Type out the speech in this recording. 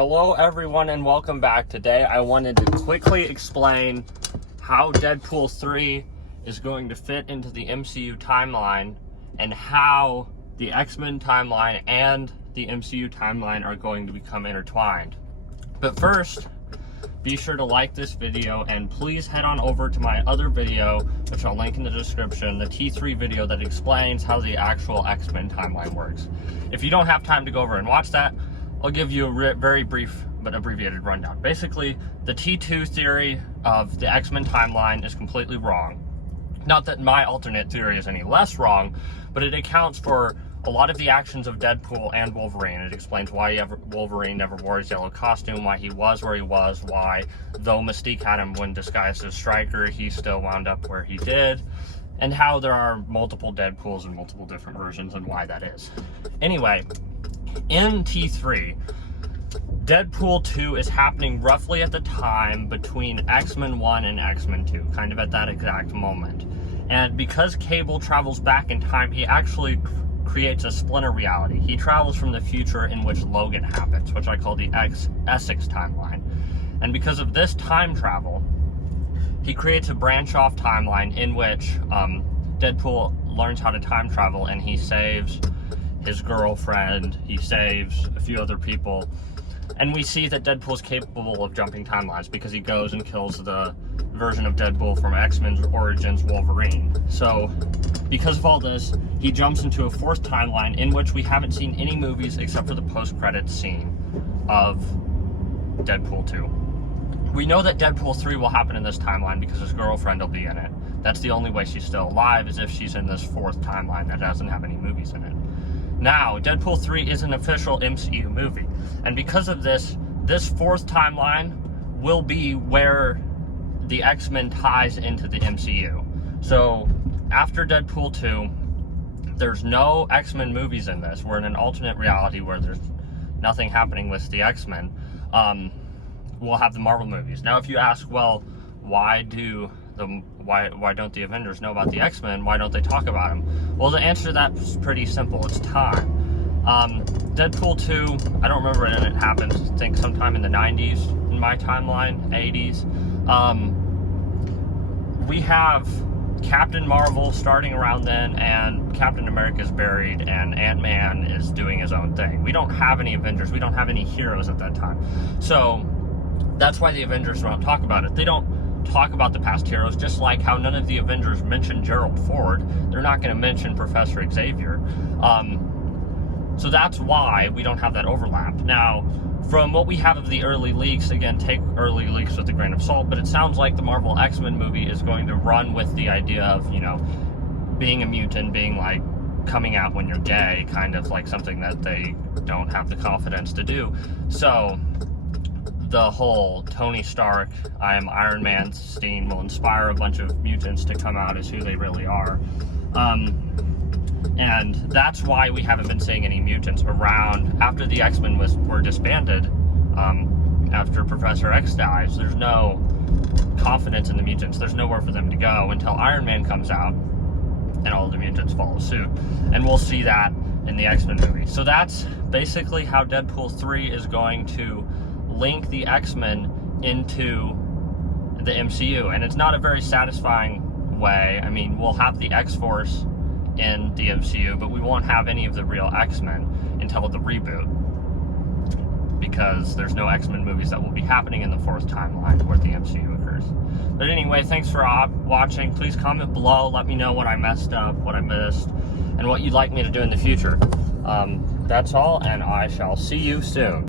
Hello everyone and welcome back. Today I wanted to quickly explain how Deadpool 3 is going to fit into the MCU timeline and how the X-Men timeline and the MCU timeline are going to become intertwined. But first, be sure to like this video and please head on over to my other video, which I'll link in the description, the T3 video that explains how the actual X-Men timeline works. If you don't have time to go over and watch that, I'll give you a very brief but abbreviated rundown. Basically, the T2 theory of the X-Men timeline is completely wrong. Not that my alternate theory is any less wrong, but it accounts for a lot of the actions of Deadpool and Wolverine. It explains why Wolverine never wore his yellow costume, why he was where he was, why, though Mystique had him when disguised as Stryker, he still wound up where he did, and how there are multiple Deadpools and multiple different versions and why that is. Anyway, in T3, Deadpool 2 is happening roughly at the time between X-Men 1 and X-Men 2, kind of at that exact moment. And because Cable travels back in time, he actually creates a splinter reality. He travels from the future in which Logan happens, which I call the Essex timeline. And because of this time travel, he creates a branch-off timeline in which Deadpool learns how to time travel, and he saves his girlfriend, he saves a few other people, and we see that Deadpool is capable of jumping timelines because he goes and kills the version of Deadpool from X-Men's Origins Wolverine. So, because of all this, he jumps into a fourth timeline in which we haven't seen any movies except for the post-credits scene of Deadpool 2. We know that Deadpool 3 will happen in this timeline because his girlfriend will be in it. That's the only way she's still alive, is if she's in this fourth timeline that doesn't have any movies in it. Now, Deadpool 3 is an official MCU movie, and because of this, this fourth timeline will be where the X-Men ties into the MCU. So, after Deadpool 2, there's no X-Men movies in this. We're in an alternate reality where there's nothing happening with the X-Men. We'll have the Marvel movies. Now, if you ask, well, why don't the Avengers know about the X-Men? Why don't they talk about them? Well, the answer to that is pretty simple. It's time. Deadpool 2, I don't remember when it happened. I think sometime in the 90s in my timeline, 80s. We have Captain Marvel starting around then, and Captain America's buried, and Ant-Man is doing his own thing. We don't have any Avengers. We don't have any heroes at that time. So that's why the Avengers don't talk about it. They don't talk about the past heroes, just like how none of the Avengers mention Gerald Ford. They're not going to mention Professor Xavier. So that's why we don't have that overlap. Now, from what we have of the early leaks, again, take early leaks with a grain of salt, but it sounds like the Marvel X-Men movie is going to run with the idea of, you know, being a mutant, being like coming out when you're gay, kind of like something that they don't have the confidence to do. So the whole Tony Stark, I am Iron Man scene will inspire a bunch of mutants to come out as who they really are. And that's why we haven't been seeing any mutants around after the X-Men were disbanded. After Professor X dies, there's no confidence in the mutants. There's nowhere for them to go until Iron Man comes out and all of the mutants follow suit. And we'll see that in the X-Men movie. So that's basically how Deadpool 3 is going to link the X-Men into the MCU, and it's not a very satisfying way. I mean, we'll have the X-Force in the MCU, but we won't have any of the real X-Men until the reboot, because there's no X-Men movies that will be happening in the fourth timeline where the MCU occurs. But anyway, thanks for watching. Please comment below, let me know what I messed up, what I missed, and what you'd like me to do in the future. That's all, and I shall see you soon.